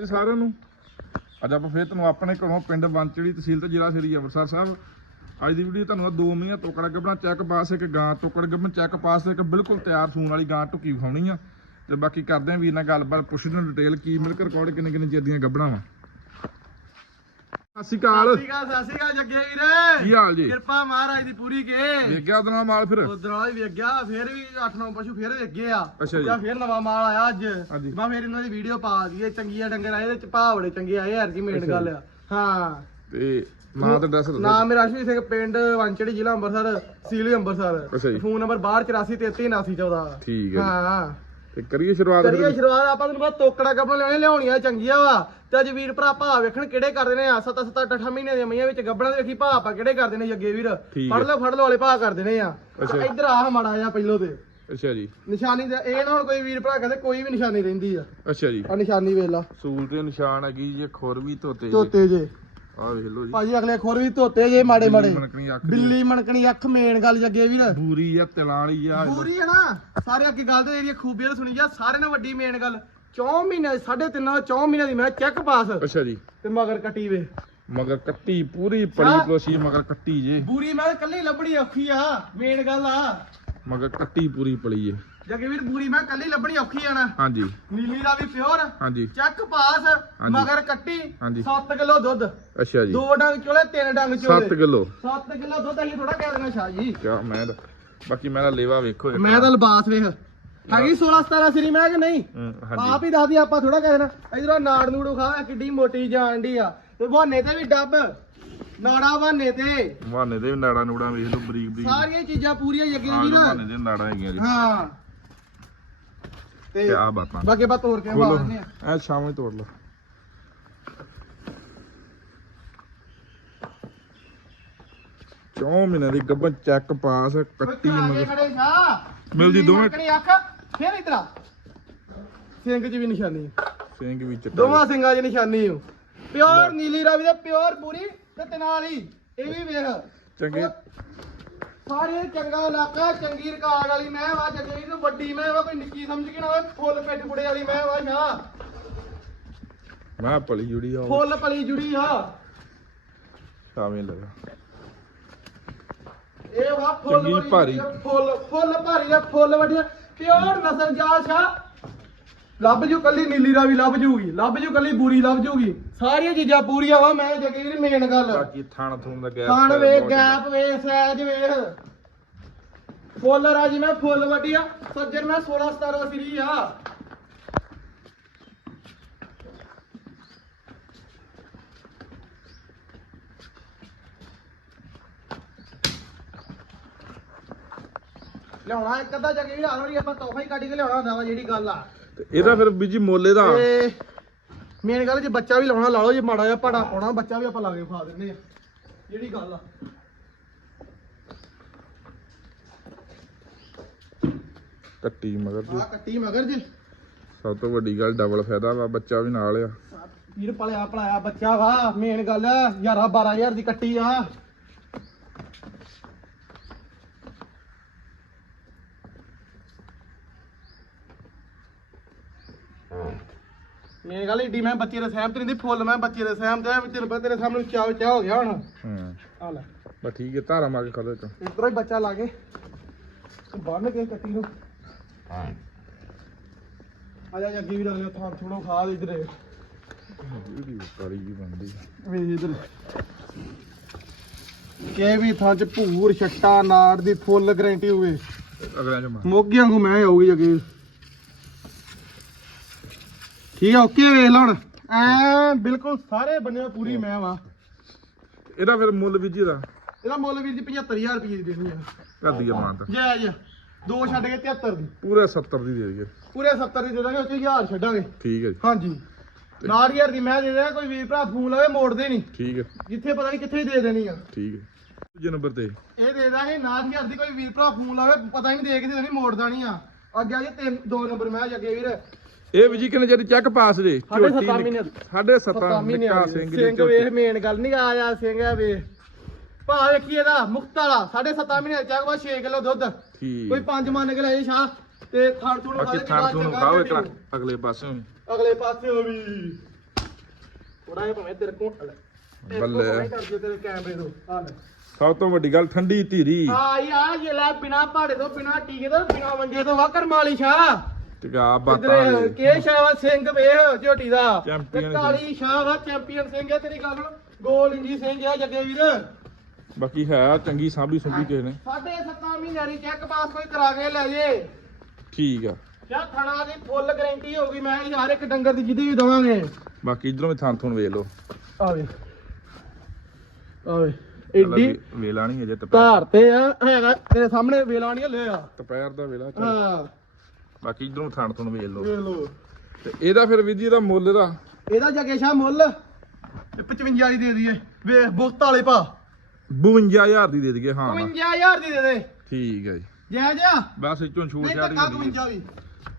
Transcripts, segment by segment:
ਜੀ ਸਾਰਿਆਂ ਨੂੰ। ਅੱਜ ਆਪਾਂ ਫੇਰ ਤੁਹਾਨੂੰ ਆਪਣੇ ਘਰੋਂ ਪਿੰਡ ਬੰਚੜੀ ਤਹਿਸੀਲ ਤੇ ਜ਼ਿਲ੍ਹਾ ਸ੍ਰੀ ਅੰਮ੍ਰਿਤਸਰ ਸਾਹਿਬ। ਅੱਜ ਦੀ ਵੀਡੀਓ ਤੁਹਾਨੂੰ ਦੋ ਮਹੀਆਂ ਤੋਕੜ ਗੱਬਣਾ ਚੈੱਕ ਪਾਸ ਇੱਕ ਗਾਂ ਤੋਕੜ ਗੱਬਣ ਚੈੱਕ ਪਾਸ ਇੱਕ ਬਿਲਕੁਲ ਤਿਆਰ ਸੂਣ ਵਾਲੀ ਗਾਂ ਟੁੱਕੀ ਵਿਖਾਉਣੀ ਆ। ਤੇ ਬਾਕੀ ਕਰਦੇ ਆਂ ਵੀਰ ਨਾਲ ਗੱਲਬਾਤ, ਪੁੱਛਦੇ ਹਾਂ ਡਿਟੇਲ ਕੀ ਮਿਲਕ ਰਿਕਾਰਡ ਕਿੰਨੇ ਕਿੰਨੇ ਚਿਰ ਦੀਆਂ ਗੱਬਣਾ ਵਾ। ਸਤਿ ਸ਼੍ਰੀ ਅਕਾਲ। ਸਤਿ ਸ਼੍ਰੀ ਅਕਾਲ ਸਤਿ ਸ਼੍ਰੀ ਅਕਾਲ ਜੱਗੇ ਵੀਰੇ। ਕੀ ਹਾਲ ਜੀ? ਕਿਰਪਾ ਮਹਾਰਾਜ ਦੀ ਪੂਰੀ ਕੇ। ਵੇਖਿਆ ਉਹਦੇ ਨਾਲ ਮਾਲ ਫਿਰ? ਉਧਰ ਵਾਲਾ ਵੀ ਵੇਖ ਗਿਆ ਫੇਰ ਵੀ 8-9 ਪਸ਼ੂ ਫੇਰ ਵੇਖ ਆ। ਅੱਛਾ ਜੀ। ਫੇਰ ਨਵਾਂ ਮਾਲ ਆਇਆ ਅੱਜ। ਮੈਂ ਫੇਰ ਇਹਨਾਂ ਦੀ ਵੀਡੀਓ ਪਾ ਦਈਏ ਚੰਗੀਆਂ ਡੰਗਰ ਆਏ ਭਾਅ ਬੜੇ ਚੰਗੇ ਆਏ ਯਾਰ ਜੀ। ਮੇਨ ਗੱਲ ਹਾਂ। ਤੇ ਨਾਂ ਤੇ ਐਡਰੈਸ ਦੱਸੋ ਨਾਮ ਮੇਰਾ ਅਸ਼ਵਨੀ ਸਿੰਘ ਪਿੰਡ ਵਾਂਚੜੀ ਜ਼ਿਲ੍ਹਾ ਅੰਮ੍ਰਿਤਸਰ ਅੱਛਾ ਜੀ। ਫੋਨ ਨੰਬਰ 6283337914 ਠੀਕ ਹੈ ਹਾਂ ਹਾਂ। ਤੇ ਕਰੀਏ ਸ਼ੁਰੂਆਤ ਫਿਰ? ਕਰੀਏ ਸ਼ੁਰੂਆਤ ਆਪਾਂ ਤੁਹਾਨੂੰ ਪਤਾ ਤੋਕੜਾ ਗੱਬਣ ਲੈਣੇ ਲਿਆਉਣੀਆਂ ਚੰਗੀਆਂ ਵਾ। ਤੇ ਅੱਜ ਵੀਰ ਭਰਾ ਭਾ ਵੇਖਣ ਕਿਹੜੇ ਕਰਦੇ ਨੇ ਆ 7 7 8 ਮਹੀਨੇ ਦੀਆਂ ਮਈਆਂ ਵਿੱਚ ਗੱਬਣਾ ਦੇ ਵੇਖੀ ਭਾ ਆਪਾਂ ਕਿਹੜੇ ਕਰਦੇ ਨੇ ਜੱਗੇ ਵੀਰ? ਠੀਕ ਫੜ। ਲਓ ਫੜ ਲਓ ਵਾਲੇ ਭਾ ਕਰਦੇ ਨੇ ਆ। ਅੱਛਾ। ਇੱਧਰ ਆ ਮਾੜਾ ਜਿਹਾ ਪਹਿਲੋਂ ਤੇ। ਅੱਛਾ ਜੀ। ਨਿਸ਼ਾਨੀ ਤੇ ਇਹ ਨਾ ਹੁਣ ਕੋਈ ਵੀਰ ਭਰਾ ਕਹਿੰਦੇ ਕੋਈ ਵੀ ਨਿਸ਼ਾਨੀ ਰਹਿੰਦੀ ਆ। ਅੱਛਾ ਜੀ। ਆ ਨਿਸ਼ਾਨੀ ਵੇਖ ਲਾ। ਸੂਲ ਤੇ ਨਿਸ਼ਾਨ ਹੈਗੀ ਜੇ ਖੁਰ ਵੀ ਧੋਤੇ ਜੀ। ਧੋਤੇ ਜੇ। ਆ ਵੇਖ ਲਓ ਜੀ। ਭਾਜੀ ਅਗਲੇ ਖੋਰ ਵੀ ਧੋਤੇ ਜੇ ਮਾੜੇ ਮਾੜੇ। ਮਣਕਣੀ ਅੱਖ ਦੀ। ਬਿੱਲੀ ਮਣਕਣੀ ਅੱਖ ਮੇਨ ਗੱਲ ਜੱਗੇ ਵੀਰ। ਬੂਰੀ ਆ ਤਿਲਾਂ ਵਾਲੀ ਆ। ਪੂਰੀ ਹੈ ਨਾ। ਸਾਰੇ ਅੱਗੇ ਗੱਲ ਤੇ ਇਹਦੀ ਖੂਬੀਆਂ ਸੁਣੀ ਜਾ ਸਾਰੇ ਨਾਲ ਵੱਡੀ ਮੇਨ ਗੱਲ। 4 ਮਹੀਨੇ ਸਾਢੇ ਤਿੰਨਾਂ 4 ਮਹੀਨਿਆਂ ਦੀ ਮੈਂ ਚੈੱਕ ਪਾਸ ਅੱਛਾ ਜੀ। ਤੇ ਮਗਰ ਕੱਟੀ ਵੇ। ਮਗਰ ਕੱਟੀ ਪੂਰੀ ਹਾਂ। ਪਲੋਸੀ ਮਗਰ ਕੱਟੀ ਜੇ। ਬੂਰੀ ਮੈਂ ਕੱਲੀ ਲੱਭਣੀ ਔਖੀ ਆ ਮੇਨ ਗੱਲ ਆ। ਮਗਰ ਕੱਟੀ ਪੂਰੀ ਪਲੀ ਏ ਜੱਗੇ ਵੀਰ ਬੂਰੀ ਮੈਂ ਕੱਲੀ ਲੱਭਣੀ ਔਖੀ ਆ ਨਾ। ਹਾਂਜੀ। ਨੀਲੀ ਦਾ ਵੀ ਪਿਓਰ ਹਾਂਜੀ। Check pass. ਮਗਰ ਕੱਟੀ ਹਾਂਜੀ। 7 ਕਿਲੋ ਦੁੱਧ। ਅੱਛਾ ਜੀ। ਦੋ ਡੰਗ ਚੋਲੇ ਤਿੰਨ ਡੰਗ 7 ਚੋਲੇ ਕਿਲੋ। 7 ਕਿਲੋ ਦੁੱਧ ਅਸੀਂ ਥੋੜਾ ਕਹਿ ਦੇਣਾ ਸ਼ਾਹ ਜੀ। ਕਿਆ ਮੈਂ ਤਾਂ- ਬਾਕੀ ਮੈਂ ਦਾ ਲੇਵਾ ਵੇਖੋ। ਮੈਂ ਤਾਂ ਲਬਾਸ ਵੇਖ। ਹੈਗੀ 16 17 ਸਰੀ ਮੈਂ ਕਿ ਨਹੀਂ? ਆਪ ਹੀ ਦੱਸਦੀ ਆਪਾਂ ਥੋੜਾ ਕਹਿ ਦੇਣਾ। ਇਧਰੋਂ ਨਾੜ ਨੂੜੂ ਖਾਵੇ ਕਿੱਡੀ ਮੋਟੀ ਜਾਣ ਦੀ ਆ। ਤੇ ਬਹਾਨੇ ਤੇ ਵੀ ਡੱਬ। ਨਾੜਾ ਬਹਾਨੇ ਤੇ। ਵਾਨੇ ਦੇ ਵੀ ਨਾੜਾ ਨੂੜਾ ਵੇਖ ਲਓ ਬਰੀਕ ਬਰੀਕ ਸਾਰੀਆਂ ਚੀਜ਼ਾਂ ਪੂਰੀਆਂ ਜੱਗੀਆਂ ਜੀ ਨਾ ਵਾਨੇ ਦੇ ਨਾੜਾ ਹੈਗੀਆਂ ਜੀ। ਹਾਂ। ਤੇ ਤੇ ਆ ਬਾਤਾਂ। ਬਾਕੀ ਆਪਾਂ ਤੋੜ ਕੇ ਖੋਲੋ। ਮਾਰਨੇ ਆ ਐ ਸ਼ਾਮੇ ਤੋੜ ਲਓ। ਚੌ ਮਹੀਨੇ ਦੀ ਗੱਬਨ ਚੈੱਕ ਪਾਸ ਕੱਟੀ ਓਏ ਮਗਰ ਖੜੇ ਸ਼ਾ। ਮਿਲਦੀ ਦੋਵੇਂ- ਮੱਕਣੀ ਅੱਖ। ਫੇਰ ਇਧਰ ਆ। ਸਿੰਘ 'ਚ ਵੀ ਨਿਸ਼ਾਨੀ ਸਿੰਘ ਵੀ ਚਿੱਟਾ ਦੋਵਾਂ ਸਿੰਘਾਂ 'ਚ ਨਿਸ਼ਾਨੀ ਹੋ ਪਿਓਰ ਨੀਲੀ ਰਾਵੀ ਦਾ ਪਿਓਰ ਪੂਰੀ ਤੇ ਤਨਾਲੀ। ਇਹ ਵੀ ਵੇਖ। ਚੰਗੇ। ਸਾਰੇ ਚੰਗਾ ਇਲਾਕਾ ਚੰਗੀ ਰਿਕਾਰਡ ਵਾਲੀ ਮੈਂ ਵਾ ਜਗੇਰੀ ਨੂੰ ਵੱਡੀ ਮੈਂ ਵਾ ਕੋਈ ਨਿੱਕੀ ਸਮਝ ਕੇ ਨਾ ਫੁੱਲ ਪਿੱਟ ਪੁੜੇ ਵਾਲੀ ਮੈਂ ਵਾ ਸ਼ਾ ਮੈਂ ਪਲੀ ਜੁੜੀ ਆ। ਫੁੱਲ ਪਲੀ ਜੁੜੀ ਆ। ਸ਼ਾਮੇ ਲਗਾ? ਇਹ ਵਾ ਫੁੱਲ ਚੰਗੀ ਭਾਰੀ। ਫੁੱਲ ਫੁੱਲ ਭਾਰੀ ਆ ਫੁੱਲ ਵੱਡੀਆਂ। ਪਿਓਰ ਨਸਲ ਜਾ ਸ਼ਾ ਲੱਭ ਜੂ ਕੱਲੀ ਨੀਲੀ ਰਾਵੀ ਲੱਭ ਜੂਗੀ ਲੱਭ ਜੂ ਕੱਲੀ ਬੂਰੀ ਲੱਭ ਜੂਗੀ। ਸਾਰੀਆਂ ਚੀਜ਼ਾਂ ਪੂਰੀਆਂ ਵਾ ਮੈਂ ਜਗੇਰੀ ਮੇਨ ਗੱਲ। ਬਾਕੀ ਥਣ ਥੂਣ ਦਾ ਖਾਣ ਵੇ ਗੈਪ ਵੇ ਸੈਜ ਵੇ ਫੁੱਲ ਰਾਜੀ ਮੈਂ ਫੁੱਲ ਵੱਡੀਆਂ ਸੱਜਣ ਮੈਂ 16 17 ਸਰੀ ਆ। ਲਿਆਉਣਾ ਇੱਕ ਅੱਧਾ ਜਗੇ ਵੀ ਆਲੋ ਆਪਾਂ ਤੋਹਫਾ ਹੀ ਕੱਢ ਕੇ ਲਿਆਉਣਾ ਹੁੰਦਾ ਵਾ ਜਿਹੜੀ ਗੱਲ ਆ। ਤੇ ਇਹਦਾ ਫਿਰ ਬੀਜੀ ਮੋਲੇ ਦਾ। ਤੇ ਮੇਨ ਗੱਲ ਜੇ ਬੱਚਾ ਵੀ ਲਾਉਣਾ ਲਾ ਲਓ ਜੇ ਮਾੜਾ ਜਿਹਾ ਪਾੜਾ ਪਾਉਣਾ ਬੱਚਾ ਵੀ ਆਪਾਂ ਲਾ ਕੇ ਖਾ ਦਿੰਦੇ ਆ। ਜਿਹੜੀ ਗੱਲ ਆ। ਕੱਟੀ ਮਗਰ ਜੀ। ਆ ਕੱਟੀ ਮਗਰ ਜੀ। ਸਭ ਤੋਂ ਵੱਡੀ ਗੱਲ ਡਬਲ ਫਾਇਦਾ ਵਾ ਬੱਚਾ ਵੀ ਨਾਲ ਆ। ਵੀਰ ਪਲਿਆ ਪਲਾਇਆ ਬੱਚਾ ਵਾ ਮੇਨ ਗੱਲ 11 12000 ਦੀ ਕੱਟੀ ਆ। ਮੇਨ ਗੱਲ ਏਡੀ ਮੈਂ ਬੱਚੇ ਦੇ ਸਹਿਮਤ ਨਹੀਂ ਦੀ ਫੁੱਲ ਮੈਂ ਬੱਚੇ ਦੇ ਸਹਿਮਤ ਆ ਤੇਰੇ ਪਤਾ ਤੇਰੇ ਸਾਹਮਣੇ ਚਾਹ ਚਾਹ ਹੋ ਗਿਆ ਹੁਣ। ਹਾਂ। ਆ ਲੈ। ਬਸ ਠੀਕ ਹੈ ਧਾਰਾ ਮਾਰ ਕੇ ਖੜੇ ਚ ਇਤਰਾ ਹੀ ਬੱਚਾ ਲਾ ਕੇ ਬੰਨ ਕੇ ਕੱਟੀ ਨੂੰ। ਆ ਜਾ ਅੱਗੇ ਵੀ ਅਗਲੇ ਥਾਂ ਥੋੜਾ ਖਾ ਦੇ ਇਧਰ। ਵੀਡੀਓ ਕਾਲੀ ਜੀ ਬਣਦੀ ਵੇ ਇਧਰ। ਕੇ ਵੀ ਥਾਂ ਚ ਭੂਰ ਛੱਟਾ ਨਾੜ ਦੀ ਫੁੱਲ ਗਾਰੰਟੀ ਹੋਵੇ। ਅਗਲਾ ਜਮਾ ਮੋਗਿਆਂ ਨੂੰ ਮੈਂ ਆਊਗੀ ਅੱਗੇ। ਠੀਕ ਆ ਓਕੇ ਵੇਖ ਲਾ ਹੁਣ। ਐ ਬਿਲਕੁਲ ਸਾਰੇ ਬੰਨੇ ਪੂਰੀ ਮੈਂ ਵਾ। ਇਹਦਾ ਫਿਰ ਮੁੱਲ ਬੀਜੀ ਦਾ ਇਹਦਾ? ਮੁੱਲ ਵੀਰ ਜੀ 75000 ਰੁਪਏ ਦੀ ਦੇਣੀ ਆ ਕਰ ਦਈਏ ਮਾਨਤਾ ਜੈ ਜੈ ਦੋ ਛੱਡ ਕੇ 73 ਦੀ। ਪੂਰੇ 70 ਦੀ ਦੇ ਦਈਏ। ਪੂਰੇ 70 ਦੀ ਦੇ ਦਾਂਗੇ ਚ 1000 ਛੱਡਾਂਗੇ। ਠੀਕ ਹੈ ਜੀ। ਹਾਂਜੀ। ਨਾੜ ਹਜ਼ਾਰ ਦੀ ਮੈਂ ਦੇ ਦੇਣਾ ਕੋਈ ਵੀਰ ਭਰਾ ਫੋਨ ਲਾਵੇ ਮੋੜਦੇ ਨਹੀਂ ਠੀਕ ਹੈ ਜਿੱਥੇ ਪਤਾ ਨਹੀਂ ਕਿੱਥੇ ਦੇ ਦੇਣੀ ਆ। ਠੀਕ ਹੈ ਦੂਜੇ ਨੰਬਰ ਤੇ। ਇਹ ਦੇ ਦਾਂਗੇ 9000 ਦੀ ਕੋਈ ਵੀਰ ਭਰਾ ਫੋਨ ਲਾਵੇ ਪਤਾ ਹੀ ਨਹੀਂ ਦੇ ਕਿਤੇ ਨਹੀਂ ਮੋੜਦਾ ਨਹੀਂ ਆ। ਅੱਗੇ ਆ ਜੀ ਤਿੰਨ ਦੋ ਨੰਬਰ ਮੈਂ ਅੱਗੇ ਵੀਰ। ਇਹ ਵੀ ਜੀ ਕਿੰਨੇ ਚਿਰ ਚੈੱਕ ਪਾਸ ਜੇ? ਸਾਢੇ ਝੋਟੀ ਸੱਤਾਂ ਨਿੱਕ- ਮਹੀਨੇ ਦੀ। ਸਾਢੇ ਸੱਤਾਂ ਨਿੱਕਾ ਆ ਸਿੰਘ ਸਿੰਘ ਦੀ ਸਿੰਘ ਝੋਟੀ। ਵੇਖ ਮੇਨ ਗੱਲ ਨਹੀਂ ਆ ਜਾ ਸਿੰਘ ਆ ਵੇ ਭਾ ਵੇਖੀ ਇਹਦਾ ਮੁਕਤ ਵਾਲਾ 7.5 ਮਹੀਨੇ ਚੱਕ ਬਾ 6 ਕਿਲੋ ਦੁੱਧ। ਠੀਕ। ਕੋਈ ਪੰਜ ਮੰਨ ਕੇ ਲੈ ਸ਼ਾਹ ਤੇ ਥੁਣ ਬਾਕੀ ਥਾਂ ਤੁਹਾਨੂੰ ਖਾਓ ਇੱਕ ਅਗਲੇ ਪਾਸੇ ਅਗਲੇ ਪਾਸੇ ਉਹ ਵੀ। ਥੋੜਾ ਜਿਹਾ ਭਾਵੇਂ ਤੇਰੇ ਕੋਲ ਬੱਲੇ। ਕਰ ਦਿਓ ਤੇਰੇ ਕੈਮਰੇ ਤੋਂ ਆ ਲੈ। ਸਭ ਤੋਂ ਵੱਡੀ ਗੱਲ ਠੰਡੀ ਧੀਰੀ। ਹਾਂ ਯਾਰ ਇਹ ਲੈ ਬਿਨਾ ਭਾੜੇ ਤੋਂ ਬਿਨਾ ਟੀਕੇ ਤੋਂ ਬਿਨਾ ਮੰਗੇ ਤੋਂ ਵਾਕਰ ਮਾਲੀ ਸ਼ਾਹ ਟਿਕਾ ਬਾਤਾਂ ਇਧਰ ਕੇ ਸ਼ਾਵਾ ਸਿੰਘ ਵੇਖ ਝੋਟੀ ਦਾ। ਤੇ ਕਾਲੀ ਸ਼ਾਹ ਵਾ ਚੈਂਪੀਅਨ ਸਿੰਘ ਹੈ ਤੇਰੀ ਗੱਲ ਗੋਲ ਇੰਜੀ ਸਿੰਘ ਆ ਜੱਗੇ ਵੀਰ। ਬਾਕੀ ਹੈ ਚੰਗੀ ਸਾਂਭੀ ਸੁੰਭੀ ਕਿਸੇ ਨੇ। ਸਾਢੇ 7 ਮਹੀਨਿਆਂ ਦੀ ਚੈੱਕ ਪਾਸ ਕੋਈ ਕਰਾ ਕੇ ਲੈ ਜੇ। ਠੀਕ ਆ। ਯਾ ਥਣਾ ਦੀ ਫੁੱਲ ਗਾਰੰਟੀ ਹੋਊਗੀ ਮੈਂ ਹਰ ਇੱਕ ਡੰਗਰ ਦੀ ਜਿਹਦੀ ਵੀ ਦਵਾਂਗੇ। ਬਾਕੀ ਇਧਰੋਂ ਵੀ ਥਾਂ ਥੂਣ ਵੇਖ ਲਓ। ਆਵੇ ਆਵੇ ਏਡੀ ਵੇਲਾ ਨਹੀਂ ਅਜੇ ਦੁਪਹਿਰ। ਧਾਰ ਤੇ ਆ ਹੈਗਾ ਤੇਰੇ ਸਾਹਮਣੇ ਵੇਲਾ ਨਹੀਂ ਹਲੇ ਆ। ਦੁਪਹਿਰ ਦਾ ਵੇਲਾ। ਹਾਂ। ਬਾਕੀ ਇਧਰੋਂ ਥਾਂ ਥੂਣ ਵੇਖ ਲਓ। ਵੇਖ ਤੇ ਇਹਦਾ ਫਿਰ ਵਿਧੀ ਦਾ ਮੁੱਲ ਇਹਦਾ? ਇਹਦਾ ਜੱਗੇ ਸ਼ਾਹ ਮੁੱਲ? ਇਹ 55 ਦੀ ਦੇ ਦਈਏ। ਵੇਖ ਬੁਖਤ ਵਾਲੇ ਭਾ। 52000 ਦੀ ਦੇ ਦਈਏ ਹਾਂ 55000 ਦੀ ਦੇ ਦੇ। ਠੀਕ ਹੈ ਜੀ। ਜੈ ਜਾ। ਬਸ ਇਚੋਂ ਛੂਟ ਨਹੀਂ ਛਾੜ ਤਾਂ ਹੀ ਹੁੰਦੀ ਹੈ। 55 ਵੀ।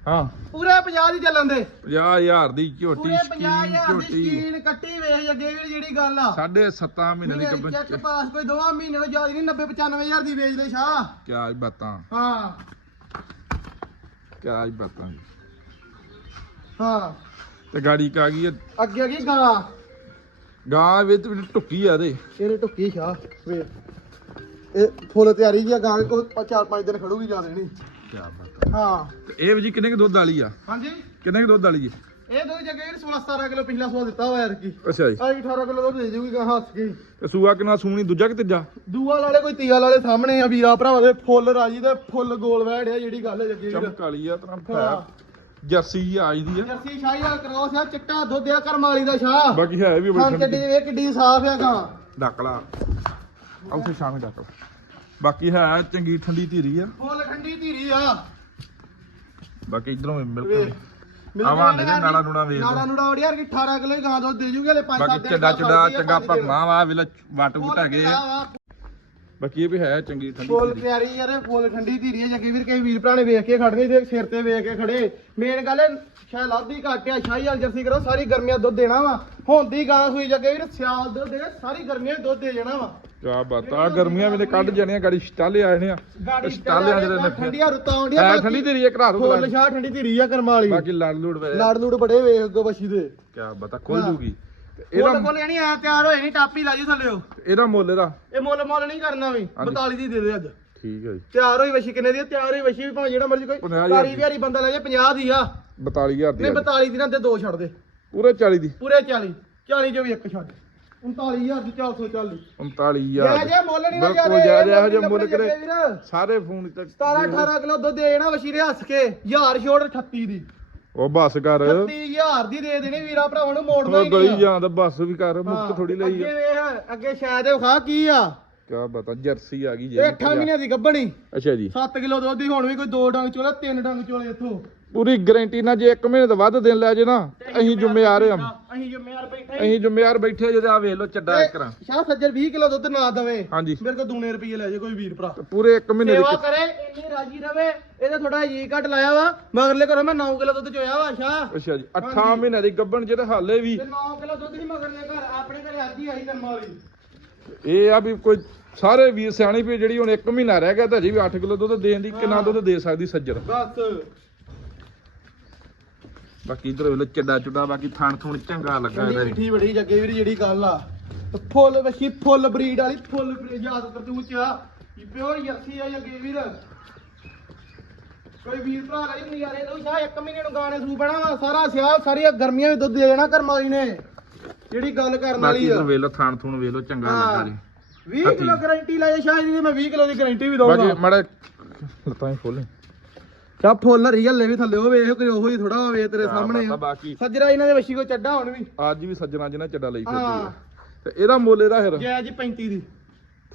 ਹਾਂ। ਪੂਰੇ 50 ਦੀ ਚੱਲਣ ਦੇ। 50000 ਦੀ ਝੋਟੀ ਪੂਰੇ ਸਕੀਨ 50000 ਦੀ ਝੋਟੀ। ਸਕੀਨ ਕੱਟੀ ਵੇਖ ਜੱਗੇ ਵੀਰ ਜਿਹੜੀ ਗੱਲ ਆ। ਸਾਢੇ 7 ਮਹੀਨੇ ਦੀ ਦੀ ਚੈੱਕ ਕੱਬਨ ਪਾਸ ਕੋਈ ਦੋਵਾਂ ਮਹੀਨੇ ਤੋਂ ਜ਼ਿਆਦਾ ਨਹੀਂ 90 95000 ਦੀ ਵੇਚ ਦੇ ਸ਼ਾਹ। ਹੀ ਬਾਤਾਂ। ਹਾਂ। ਕਿਆ ਹੀ। ਹਾਂ। ਤੇ ਗਾੜੀ ਕਾ ਗਈ ਅੱਗੇ ਕੀ ਗਾਂ। ਗਾਂ ਵਿੱਚ ਵੀ ਟੁੱਕੀ ਆ ਦੇ ਇਹਨੇ ਟੁੱਕੀ ਸ਼ਾਹ ਵੇ ਇਹ ਫੁੱਲ ਤਿਆਰੀ ਜੀ ਆ ਗਾਂ ਕੋ 4-5 ਦਿਨ ਖੜੂਗੀ ਜਾ ਦੇਣੀ। ਕਿਆ ਬਾਤਾਂ ਹਾਂ। ਇਹ ਵੀ ਜੀ ਕਿੰਨੇ ਕੁ ਦੁੱਧ ਵਾਲੀ ਆ? ਹਾਂਜੀ। ਕਿੰਨੇ ਕੁ ਦੁੱਧ ਵਾਲੀ ਜੀ? ਇਹ ਦੋ ਜਗ੍ਹਾ ਇਹ 16-17 ਕਿਲੋ ਪਿਛਲਾ ਸਵਾ ਦਿੱਤਾ ਹੋਇਆ ਯਾਰ ਕੀ ਅੱਛਾ ਜੀ। ਆਈ 18 ਕਿਲੋ ਦੁੱਧ ਦੇ ਜੂਗੀ ਗਾਂ ਹੱਸ ਕੇ ਤੇ ਸੂਆ ਕਿੰਨਾ ਸੂਣੀ ਦੂਜਾ ਕਿ ਤੀਜਾ? ਦੂਆ ਵਾਲੇ ਕੋਈ ਤੀਆ ਵਾਲੇ ਸਾਹਮਣੇ ਆ ਵੀਰਾ ਭਰਾਵਾਂ ਦੇ ਫੁੱਲ ਰਾਜੀ ਤੇ ਫੁੱਲ ਗੋਲ ਵੈੜਿਆ ਜਿਹੜੀ ਗੱਲ ਹੈ ਜੱਗੇ ਵੀਰ। ਚਮਕ ਵਾਲੀ ਆ ਤਰਾਂ ਹਾਂ। ਫੈਰ ਜਰਸੀ ਆ ਆਈ ਦੀ ਆ। ਜਰਸੀ ਸ਼ਾਹੀ ਵਾਲ ਕਰਾਉਸ ਆ ਚਿੱਟਾ ਦੁੱਧ ਆ ਕਰਮ ਵਾਲੀ ਦਾ ਸ਼ਾਹ। ਬਾਕੀ ਹੈ ਵੀ ਹਾਂ ਬੜੀ ਕਿੱਡੀ ਠੰਡੀ। ਇਹ ਕਿੱਡੀ ਸਾਫ਼ ਆ ਗਾਂ। ਡਾਕਲਾ ਉੱਥੇ ਸ਼ਾਮੇ ਡਾਕਲਾ ਬਾਕੀ ਹੈ ਚੰਗੀ ਠੰਡੀ ਧੀਰੀ ਆ। ਫੁੱਲ ਠੰਡੀ ਧੀਰੀ ਆ। ਬਾਕੀ ਇਧਰੋਂ ਵੀ ਵੇ ਬਿਲਕੁਲ ਆਵਾਂ ਨੇ ਨਾਲਾ ਨੂੜਾ ਵੇਖ ਨਾਲਾ ਨੂੜਾ ਵੜਿਆ ਕਿ 18 ਕਿਲੋ ਹੀ ਗਾਂ ਦੁੱਧ ਦੇ ਜੂਗੇ ਹਲੇ 5 ਬਾਕੀ ਚੱਡਾ ਚੱਡਾ ਚੰਗਾ ਭਰਨਾ ਵਾ ਵੇਲੇ ਵਟ ਵਟ ਹੈਗੇ ਬਾਕੀ ਇਹ ਵੀ ਹੈ ਚੰਗੀ ਠੰਡੀ ਫੁੱਲ। ਪਿਆਰੀ ਯਾਰ ਫੁੱਲ ਠੰਡੀ ਧੀਰੀ ਹੈ ਜੱਗੇ ਵੀਰ ਕਈ ਵੀਰ ਭਰਾਣੇ ਵੇਖ ਕੇ ਖੜਨੇ ਤੇ ਸਿਰ ਤੇ ਵੇਖ ਕੇ ਖੜੇ। ਮੇਨ ਗੱਲ ਹੈ ਸ਼ਾਇਦ ਲਾਦੀ ਘਾਟਿਆ ਸ਼ਾਹੀ ਵਾਲ ਜਰਸੀ ਕਰੋ ਸਾਰੀ ਗਰਮੀਆਂ ਦੁੱਧ ਦੇਣਾ ਵਾ। ਹੁੰਦੀ ਗਾਂ ਸੂਈ ਜੱਗੇ ਵੀਰ ਸਿਆਲ ਦੁੱਧ ਦੇਗਾ ਸਾਰੀ ਗਰਮੀਆਂ ਵਿੱਚ ਦੁੱਧ ਦੇ ਜਾਣਾ ਵਾ। ਕਿਆ ਬਾਤ ਆ ਗਰਮੀਆਂ ਵੇਲੇ ਕੱਢ ਜਾਣੀਆਂ ਗਾੜੀ ਸਟਾਲੇ ਆਏ ਨੇ ਆ ਸਟਾਲਿਆਂ ਜਿਹੜੇ ਨੇ ਠੰਡੀਆਂ ਰੁੱਤਾਂ ਆਉਂਦੀਆਂ ਹੈ ਠੰਡੀ ਧੀਰੀ ਰਾਤ ਫੁੱਲ ਨੂੰ ਸ਼ਾਹ ਠੰਡੀ ਧੀਰੀ ਆ ਕਰਮਾਂ ਵਾਲੀ। ਬਾਕੀ ਲੜ ਲੂੜ ਵੇ ਲਾੜ ਲੂੜ ਬੜੇ ਵੇਖ ਅੱਗੋਂ ਬਛੀ ਦੇ। ਕਿਆ ਬਤਾ ਖੁੱਲ। ਜੂਗੀ। ਇਹਦਾ ਕੋਲ ਯਾਨੀ ਐ ਤਿਆਰ ਹੋਏ ਨਹੀਂ ਟਾਪੀ ਲਾ ਜੀ ਥੱਲਿਓ। ਇਹਦਾ ਮੁੱਲ ਇਹਦਾ? ਇਹ ਮੁੱਲ ਮੁੱਲ ਨਹੀਂ ਕਰਨਾ ਵੀ ਹਾਂਜੀ। 42 ਦੀ ਦੇ ਦੇ ਅੱਜ। ਠੀਕ ਹੈ ਜੀ। ਤਿਆਰ ਹੋਈ ਵਸ਼ੀ ਕਿੰਨੇ ਦੀ? ਤਿਆਰ ਹੋਈ ਵਸ਼ੀ ਵੀ ਭਾਵੇਂ ਜਿਹੜਾ ਮਰਜ਼ੀ ਕੋਈ ਪੰਜਾਹ ਹਜ਼ਾਰ ਕਾਰੀ ਦੀ। ਵਿਹਾਰੀ ਬੰਦਾ ਲੈ ਜਾ 50 ਦੀ ਆ। 42000 ਦੀ ਨਹੀਂ ਆ। 42 ਦਿਨਾਂ ਤੇ ਦੋ ਛੱਡ ਦੇ। ਪੂਰੇ 40 ਦੀ। ਪੂਰੇ 40 40 ਚੋਂ ਵੀ ਇੱਕ ਛੱਡ। 39000 ਦੀ 440 39000 ਜੇ ਜੇ ਮੁੱਲ ਨਹੀਂ ਨਾ ਬਿਲਕੁਲ ਜਾ ਜਾ ਰਿਹਾ ਰਿਹਾ ਇਹੋ ਜਿਹੇ ਮੁੱਲ ਕਰੇ ਵੀਰ। ਸਾਰੇ ਫੋਨ ਤੇ 17 18 ਕਿਲੋ ਦੁੱਧ ਦੇ ਜਾਣਾ ਵਸ਼ੀ ਦੇ ਹੱਸ ਕੇ ਹਜ਼ਾਰ ਛੋੜ 38 ਦੀ। ਉਹ ਬੱਸ ਕਰ। 38000 ਦੀ ਦੇ ਦੇਣੀ ਵੀਰਾ ਭਰਾਵਾਂ ਨੂੰ ਗਲੀ ਬੱਸ ਵੀ ਕਰ ਮੁਕਤ ਥੋੜੀ ਲਈ ਅੱਗੇ ਆ ਵੇਖ ਅੱਗੇ ਸ਼ਾਇਦ ਇਹ ਖਾ ਕੀ ਆ। ਕਿਆ ਬਤਾ ਜਰਸੀ ਆ ਗਈ ਜੀ ਇਹ 8 ਮਹੀਨਿਆਂ ਦੀ ਗੱਭਣੀ ਅੱਛਾ ਜੀ। 7 ਕਿਲੋ ਦੁੱਧ ਦੀ ਹੁਣ ਵੀ ਕੋਈ 2 ਡੰਗ ਚੋਲੇ 3 ਡੰਗ ਚੋਲੇ ਇੱਥੋਂ। ਪੂਰੀ ਗਾਰੰਟੀ ਨਾਲ ਜੇ 1 ਮਹੀਨੇ ਤੋਂ ਵੱਧ ਦਿਨ ਲੈ ਜੇ ਨਾ ਅਸੀਂ ਜ਼ਿੰਮੇਵਾਰ ਹਾਂ। ਅਸੀਂ ਜ਼ਿੰਮੇਵਾਰ ਬੈਠੇ ਅਸੀਂ ਜ਼ਿੰਮੇਵਾਰ ਬੈਠੇ ਜਿਹਦੇ ਆ ਵੇਖ ਲਓ ਚੱਡਾ ਇੱਕ ਰਾਂ ਸ਼ਾਹ ਸੱਜਰ 20 ਕਿਲੋ ਦੁੱਧ ਨਾ ਦਵੇ ਹਾਂਜੀ। ਮੇਰੇ ਕੋਲ ਦੂਨੇ ਰੁਪਏ ਲੈ ਜੇ ਕੋਈ ਵੀਰ ਭਰਾ। ਪੂਰੇ 1 ਮਹੀਨੇ ਸੇਵਾ ਦੀ ਕਰੇ ਇੰਨੀ ਰਾਜੀ ਰਵੇ ਇਹਦਾ ਥੋੜਾ ਜੀ ਘਟ ਲਾਇਆ ਵਾ ਮਗਰਲੇ ਘਰੋਂ ਮੈਂ 9 ਕਿਲੋ ਦੁੱਧ ਚੋਇਆ ਵਾ ਸ਼ਾਹ। ਅੱਛਾ ਜੀ 8 ਮਹੀਨੇ ਦੀ ਗੱਬਣ ਜਿਹੜੇ ਹਾਲੇ ਵੀ। ਤੇ 9 ਕਿਲੋ ਦੁੱਧ ਨਹੀਂ ਮਗਰਲੇ ਘਰ ਆਪਣੇ ਘਰੇ ਅੱਜ ਹੀ ਆਈ ਨਰਮਾ ਵਾਲੀ ਇਹ ਆ ਵੀ ਕੋਈ ਸਾਰੇ ਵੀਰ ਸਿਆਣੀ ਵੀ ਜਿਹੜੀ ਹੁਣ 1 ਮਹੀਨਾ ਰਹਿ ਗਿਆ ਤਾਂ ਅਜੇ ਵੀ 8 ਕਿਲੋ ਦੁੱਧ ਦੇਣ ਦੀ ਕਿੰਨਾ ਦੁੱਧ ਦੇ ਸਕਦੀ ਸੱਜਰ ਬਸ। ਬਾਕੀ ਇਧਰ ਵੇਲੇ ਚੱਡਾ ਚੁੱਡਾ ਬਾਕੀ ਥਣ ਥੁਣ ਚੰਗਾ ਲੱਗਾ ਇਹਦਾ ਮਿੱਠੀ ਬੜੀ ਜੱਗੇ ਵੀਰ ਜਿਹੜੀ ਗੱਲ ਆ। ਫੁੱਲ ਵਸ਼ੀ ਫੁੱਲ ਬਰੀਡ ਵਾਲੀ ਫੁੱਲ ਯਾਦ ਕਰ ਤੂੰ ਚਾ। ਇਹ ਪਿਓਰ ਯਰਸੀ ਆ ਜੱਗੇ ਵੀਰ। ਕੋਈ ਵੀਰ ਭਰਾ ਲਈ ਨਜ਼ਾਰੇ ਤੋਂ ਸ਼ਾਹ ਇੱਕ ਮਹੀਨੇ ਨੂੰ ਗਾਣੇ ਸੂ ਬਣਾ ਵਾ ਸਾਰਾ ਸਿਆਲ ਸਾਰੀਆਂ ਗਰਮੀਆਂ ਵਿੱਚ ਦੁੱਧ ਦੇ ਜਾਣਾ ਕਰਮਾਲੀ ਨੇ। ਜਿਹੜੀ ਗੱਲ ਕਰਨ ਬਾਕੀ ਵਾਲੀ ਇਧਰ ਆ ਵੇਖ ਲਓ ਥਣ ਥੁਣ ਵੇਖ ਲਓ ਚੰਗਾ। ਲੱਗਾ ਜੀ। 20 ਕਿਲੋ ਗਾਰੰਟੀ ਲਾਏ ਸ਼ਾਇਦ ਜੀ ਮੈਂ 20 ਕਿਲੋ ਦੀ ਗਾਰੰਟੀ ਵੀ ਬਾਕੀ ਦਊਂਗਾ ਮੜਾ ਲੱਤਾਂ ਹੀ ਖੋਲੇ ਚਾ ਫੁੱਲ ਰੀਅਲ ਵੀ ਥੱਲੇ ਉਹ ਵੇਖ ਕੋਈ ਉਹੋ ਹੀ ਥੋੜਾ ਹੋਵੇ ਤੇਰੇ ਸਾਹਮਣੇ। ਆ ਬਾਕੀ। ਸੱਜਰਾ ਇਹਨਾਂ ਦੇ ਵਸ਼ੀ ਕੋ ਚੱਡਾ ਹੁਣ ਵੀ। ਅੱਜ ਵੀ ਸੱਜਣਾ ਜਿਹਨਾਂ ਚੱਡਾ ਲਈ ਫਿਰਦੀ ਹਾਂ। ਆ ਤੇ ਇਹਦਾ ਮੁੱਲ ਇਹਦਾ ਫਿਰ? ਜੈ ਜੀ 35 ਦੀ।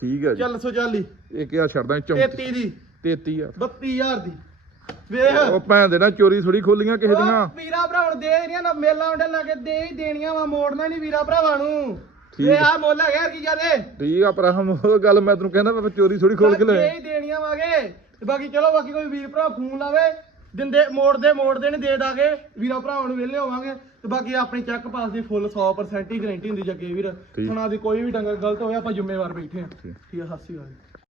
ਠੀਕ ਹੈ ਜੀ। ਚੱਲ 140 ਇਹ ਕਿਹਾ ਛੱਡਦਾ 34 33 ਦੀ। 33000 32000 ਦੀ। ਵੇਖ। ਉਹ ਭੈਣ ਦੇ ਨਾਲ ਚੋਰੀ ਥੋੜੀ ਖੋਲੀਆਂ ਕਿਸੇ ਦੀਆਂ। ਉਹ ਵੀਰਾ ਭਰਾ ਹੁਣ ਦੇ ਦੇਣੀਆਂ ਨਾ ਮੇਲਾ ਹੁੰਦੇ ਲਾ ਕੇ ਦੇ ਹੀ ਦੇਣੀਆਂ ਵਾ ਮੋੜਨਾ ਨਹੀਂ ਵੀਰਾ ਭਰਾਵਾਂ ਨੂੰ। ਠੀਕ ਇਹ ਆ। ਮੁੱਲ ਹੈਗਾ ਕੀ ਜਾਦੇ ਠੀਕ ਆ ਹਮ ਉਹ ਗੱਲ ਮੈਂ ਤੈਨੂੰ ਕਹਿੰਦਾ ਮੈਂ ਚੋਰੀ ਥੋੜੀ ਖੋਲ ਕੇ ਲੈ ਹੀ ਦੇਣੀਆਂ ਵਾਗੇ ਤੇ ਬਾਕੀ ਚਲੋ ਬਾਕੀ ਕੋਈ ਵੀਰ ਭਰਾ ਫੋਨ ਲਾਵੇ ਦਿੰਦੇ ਮੋੜਦੇ ਮੋੜਦੇ ਨੇ ਦੇ ਦਾਂਗੇ। ਵੀਰਾ ਭਰਾਵਾਂ ਨੂੰ ਵਿਹਲੇ ਹੋਵਾਂਗੇ। ਤੇ ਬਾਕੀ ਆਪਣੀ ਚੈੱਕ ਪਾਸ ਦੀ ਫੁੱਲ 100% ਹੀ ਗਾਰੰਟੀ ਹੁੰਦੀ ਜੱਗੇ ਵੀਰ। ਹੁਣਾਂ ਦੀ ਕੋਈ ਵੀ ਡੰਗਰ ਗਲਤ ਹੋਇਆ ਆਪਾਂ ਜ਼ਿੰਮੇਵਾਰ ਬੈਠੇ ਆ। ਠੀਕ। ਆ ਸਤਿ ਸ਼੍ਰੀ ਅਕਾਲ